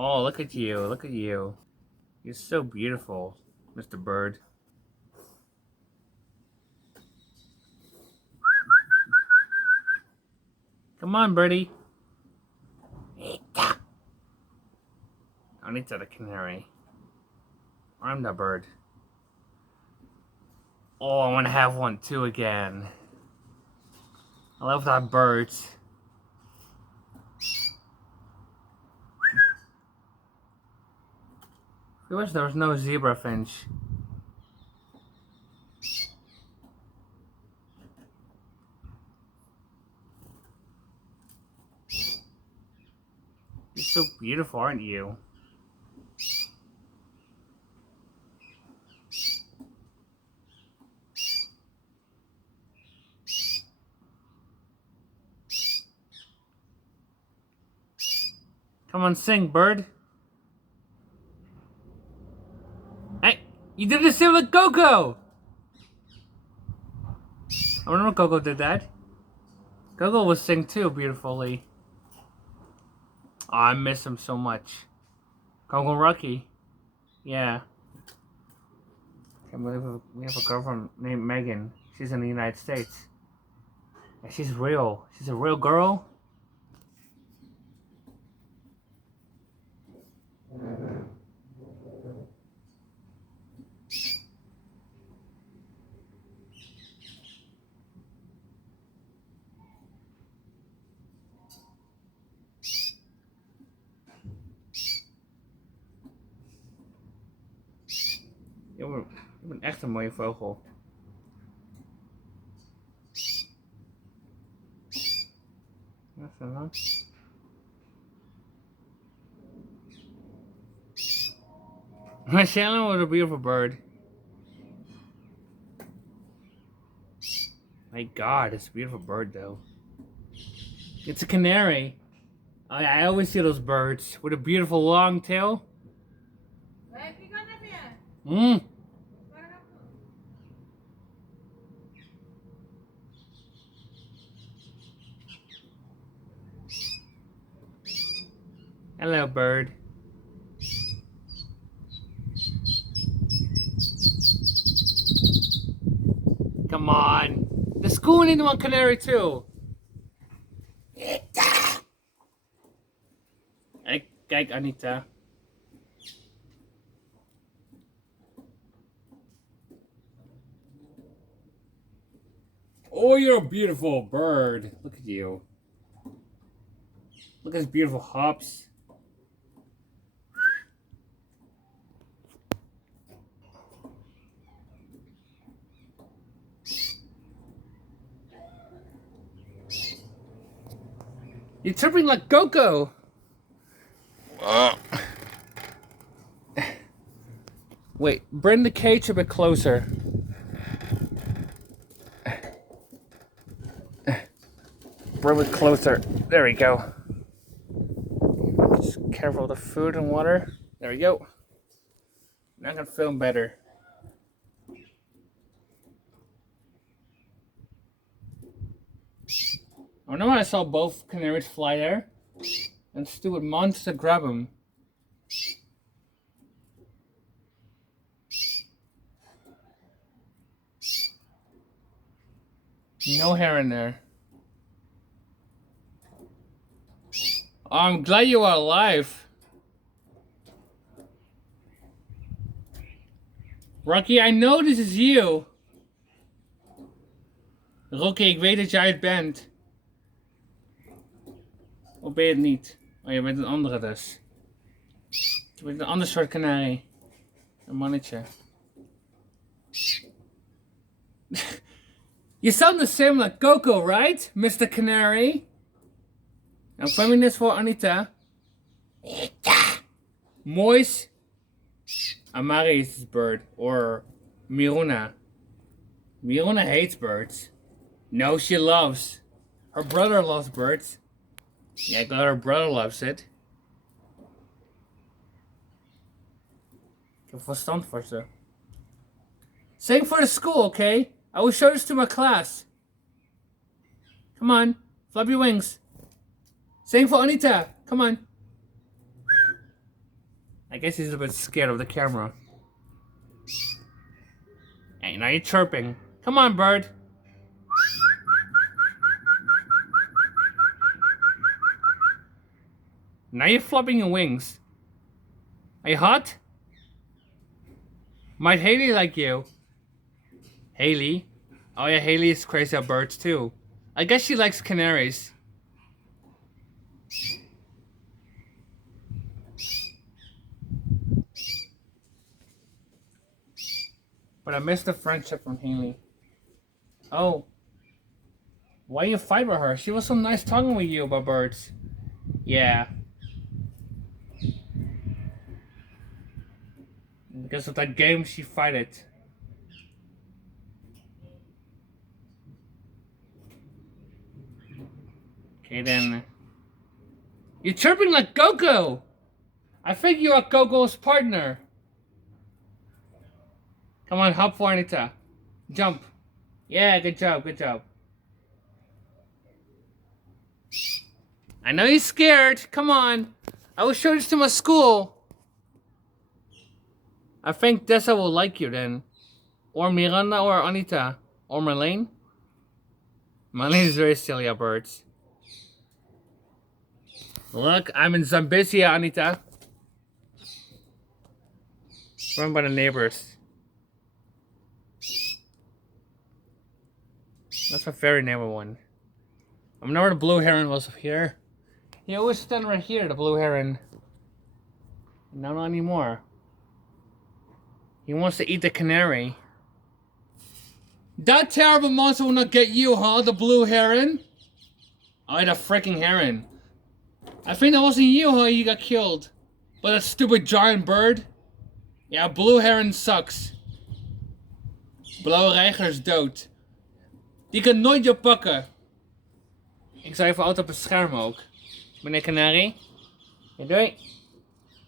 Oh, look at you. Look at you. You're so beautiful, Mr. Bird. Come on, birdie. Anita the canary. I'm the bird. Oh, I want to have one too again. I love that bird. I wish there was no zebra finch. You're so beautiful, aren't you? Come on, sing, bird. Hey, you did the same with Coco! I remember Coco did that. Coco will sing too beautifully. Oh, I miss him so much. Coco Rocky. Yeah. Can't believe we have a girlfriend named Megan. She's in the United States. And she's real. She's a real girl. Je bent echt een mooie vogel. That's enough. Shannon was a beautiful bird. My God, it's a beautiful bird though. It's a canary. I always see those birds with a beautiful long tail. Mm. Hello, bird. Come on. The school needs one canary too. Kijk, Anita. Oh, you're a beautiful bird. Look at you. Look at his beautiful hops. You're chirping like Coco. Wait, bring the cage a bit closer. Bring it closer. There we go. Just careful with the food and water. There we go. Now I can film better. I know when I saw both canaries fly there, and stupid monster grab them. No hair in there. Oh, I'm glad you are alive. Rocky, I know this is you. Rocky, ik weet dat jij het bent. Of ben je het niet? Oh, je bent een andere dus. Je bent een ander soort kanarie. Een mannetje. You sound the same like Coco, right, Mr. Canary? I'm filming this for Anita. Mois. Amari is this bird. Or Miruna. Miruna hates birds. No, she loves. Her brother loves birds. Yeah, God, her brother loves it. Ik heb verstand voor ze. Sing for the school, okay? I will show this to my class. Come on, flap your wings. Sing for Anita. Come on. I guess he's a bit scared of the camera. Hey, now you're chirping. Come on, bird. Now you're flapping your wings. Are you hot? Might Haley like you? Haley? Oh yeah, Haley is crazy about birds too. I guess she likes canaries. But I miss the friendship from Haley. Oh. Why you fight with her? She was so nice talking with you about birds. Yeah. Because of that game, she fight it. Okay then. You're chirping like Gogo! I think you are Gogo's partner. Come on, hop for Anita. Jump. Yeah, good job, good job. I know you're scared. Come on. I will show this to my school. I think Dessa will like you then. Or Miranda or Anita. Or Marlene. Marlene is very silly about birds. Look, I'm in Zambezia, Anita. Run by the neighbors. That's a very neighbor one. I remember the blue heron was here. He always stand right here, the blue heron. No, not anymore. He wants to eat the canary. That terrible monster will not get you, huh? The blue heron? Oh, the freaking heron. I think that wasn't you, huh? You got killed. By that stupid giant bird. Ja, blue heron sucks. Blauwe reiger is dood. Die kan nooit jou pakken. Ik zal even auto beschermen ook. Meneer Kanarie. Ja, doei.